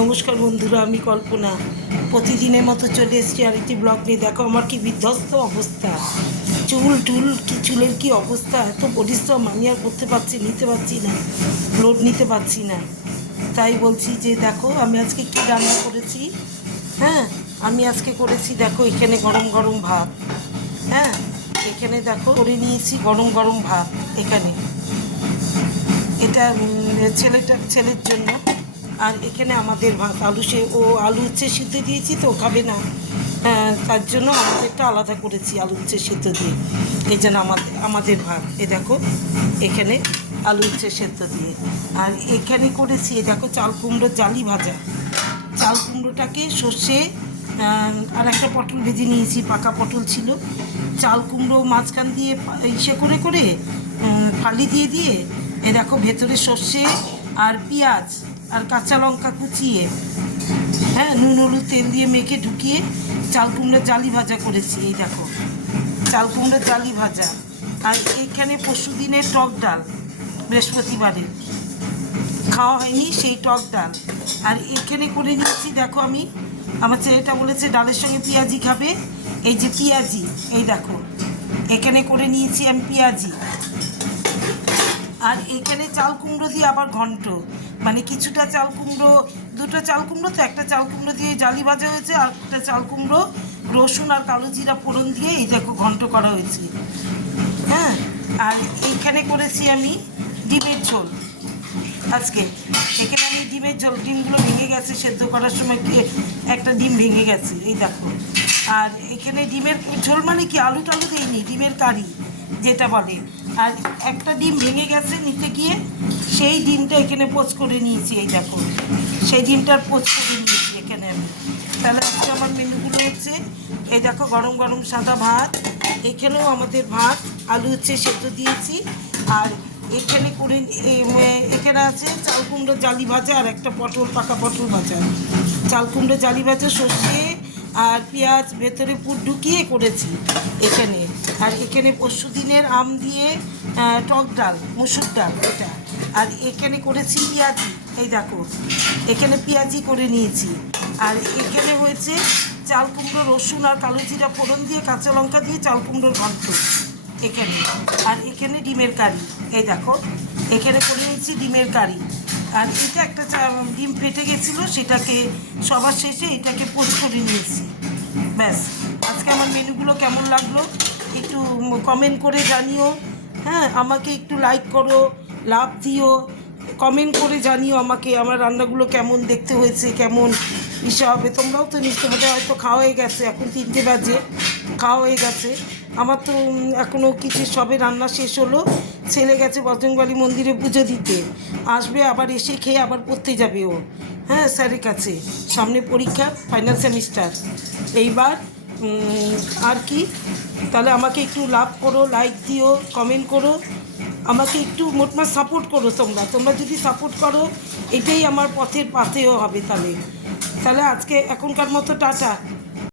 নমস্কার বন্ধুরা, আমি কল্পনা প্রতিদিনের মতো চলে এসেছি আরেকটি ব্লগ নিয়ে। দেখো আমার কি বিধ্বস্ত অবস্থা, চুলের কি অবস্থা। এত পরিশ্রম আমি আর করতে পারছি নিতে পারছি না, লোড নিতে পারছি না। তাই বলছি যে দেখো আমি আজকে কি রান্না করেছি। হ্যাঁ, আমি আজকে করেছি দেখো এখানে গরম গরম ভাত। হ্যাঁ, এখানে দেখো করে নিয়েছি গরম গরম ভাত। এখানে এটা ছেলের জন্য। আর এখানে আমাদের ভাত আলু উচ্ছে সিদ্ধ দিয়েছি তো খাবে না, তার জন্য আমাদেরটা আলাদা করেছি আলু উচ্ছে সিদ্ধ দিয়ে। এই জন্য আমাদের ভাত এ দেখো এখানে আলু উচ্ছে সিদ্ধ দিয়ে। আর এখানে করেছি দেখো চাল কুমড়োর জালি ভাজা। চাল কুমড়োটাকে সর্ষে আর একটা পটল ভেজে নিয়েছি, পাকা পটল ছিল। চাল কুমড়ো মাঝখান দিয়ে ইসে করে করে ফালি দিয়ে দিয়ে এ দেখো ভেতরে সর্ষে আর পেঁয়াজ আর কাঁচা লঙ্কা কুচিয়ে, হ্যাঁ, নুন হলুদ তেল দিয়ে মেখে ঢুকিয়ে চাল কুমড়োর জালি ভাজা করেছি। এই দেখো চাল কুমড়োর জালি ভাজা। আর এইখানে পরশু দিনের টক ডাল, বৃহস্পতিবারের খাওয়া হয়নি সেই টক ডাল। আর এখানে করে নিয়েছি দেখো আমি, আমার ছেলেটা বলেছে ডালের সঙ্গে পেঁয়াজি খাবে, এই যে পেঁয়াজি, এই দেখো এখানে করে নিয়েছি আমি পেঁয়াজি। আর এখানে চাল কুমড়ো দিয়ে আবার ঘন্ট, মানে কিছুটা চাল কুমড়ো, দুটো চাল কুমড়ো তো একটা চাল কুমড়ো দিয়ে জালি ভাজা হয়েছে, আর একটা চাল কুমড়ো রসুন আর কালো জিরা ফোড়ন দিয়ে এই দেখো ঘন্ট করা হয়েছে। হ্যাঁ, আর এইখানে করেছি আমি ডিমের ঝোল আজকে। এখানে আমি ডিমের ঝোল, ডিমগুলো ভেঙে গেছে সেদ্ধ করার সময় একটা ডিম ভেঙে গেছে, এই দেখো। আর এখানে ডিমের ঝোল মানে কি আলু টালু দিইনি, ডিমের কারি যেটা বলে। আর একটা ডিম ভেঙে গেছে নিতে গিয়ে, সেই ডিমটা এখানে পোচ করে নিয়েছি, এই দেখো সেই ডিমটার পোচ করে নিয়েছি এখানে আমি। তাহলে আজকে আমার মেনুগুলো হচ্ছে এই দেখো গরম গরম সাদা ভাত, এখানেও আমাদের ভাত আলু হচ্ছে সেদ্ধ দিয়েছি। আর এখানে করে এখানে আছে চাল কুমড়ো জালি ভাজা আর একটা পাকা পটল ভাজা। চাল কুমড়ো জালি ভাজা সর্ষে আর পেঁয়াজ ভেতরে পুর ঢুকিয়ে করেছি এখানে। আর এখানে পরশু দিনের আম দিয়ে টক ডাল, মসুর ডাল এটা। আর এখানে করেছি পেঁয়াজি, এই দেখো এখানে পেঁয়াজি করে নিয়েছি। আর এখানে হয়েছে চাল কুমড়ো রসুন আর কালো জিরা ফোড়ন দিয়ে কাঁচা লঙ্কা দিয়ে চাল কুমড়োর ঘন্ট এখানে। আর এখানে ডিমের কারি, এই দেখো এখানে করে নিয়েছি ডিমের কারি। আর এটা একটা ডিম ফেটে গেছিলো, সেটাকে সবার শেষে এটাকে পোস্ট করে নিয়েছি। ব্যাস, আজকে আমার মেনুগুলো কেমন লাগলো একটু কমেন্ট করে জানিও। হ্যাঁ, আমাকে একটু লাইক করো, লাভ দিও, কমেন্ট করে জানিও আমাকে আমার রান্নাগুলো কেমন দেখতে হয়েছে, কেমন ইসে হবে। তোমরাও তো নিশ্চয় হয়তো খাওয়া হয়ে গেছে, এখন 3টে বাজে, খাওয়া হয়ে গেছে। আমার তো এখনও কিছু সবে রান্না শেষ হলো। ছেলে গেছে বজরংবলী মন্দিরে পুজো দিতে, আসবে আবার এসে খেয়ে আবার পড়তে যাবে ও। হ্যাঁ, স্যারের কাছে সামনে পরীক্ষা, ফাইনাল সেমিস্টার এইবার। আর কি, তাহলে আমাকে একটু লাভ করো, লাইক দিও, কমেন্ট করো, আমাকে একটু মোটমাট সাপোর্ট করো। তোমরা যদি সাপোর্ট করো এটাই আমার পথের পাথেয় হবে। তাহলে আজকে এখনকার মতো টাটা।